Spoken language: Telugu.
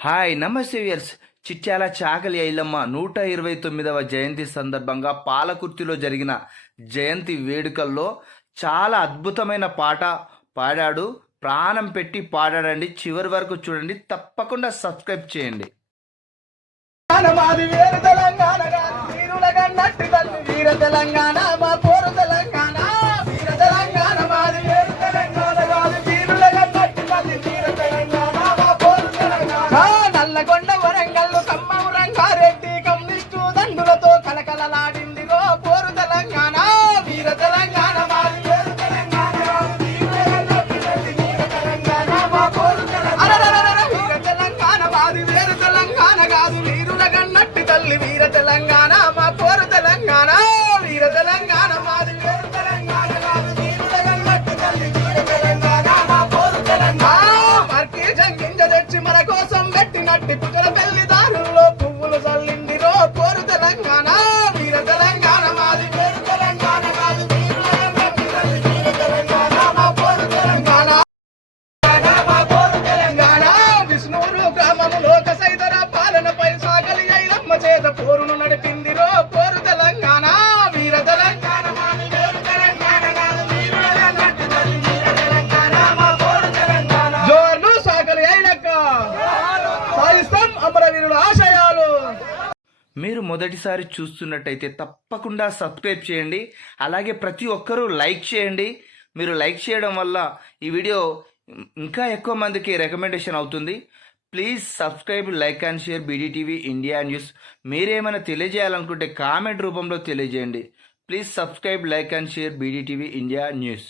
హాయ్ నమస్తే వ్యూయర్స్. చిట్యాల చాకలి ఐలమ్మ నూట ఇరవై తొమ్మిదవ జయంతి సందర్భంగా పాలకుర్తిలో జరిగిన జయంతి వేడుకల్లో చాలా అద్భుతమైన పాట పాడాడు. ప్రాణం పెట్టి పాడాడండి. చివరి వరకు చూడండి. తప్పకుండా సబ్స్క్రైబ్ చేయండి. తెలంగాణ పెట్టినట్టి పుజల పెళ్ళి సాయిస్తాం అమరవీరుల ఆశయాలు. మీరు మొదటిసారి చూస్తున్నట్టయితే తప్పకుండా సబ్స్క్రైబ్ చేయండి. అలాగే ప్రతి ఒక్కరూ లైక్ చేయండి. మీరు లైక్ చేయడం వల్ల ఈ వీడియో ఇంకా ఎక్కువ మందికి రికమెండేషన్ అవుతుంది. Please subscribe like and share BDTV India news మీరేమైనా తెలియజేయాలనుకుంటే కామెంట్ రూపంలో తెలియజేయండి. Please subscribe like and share BDTV India news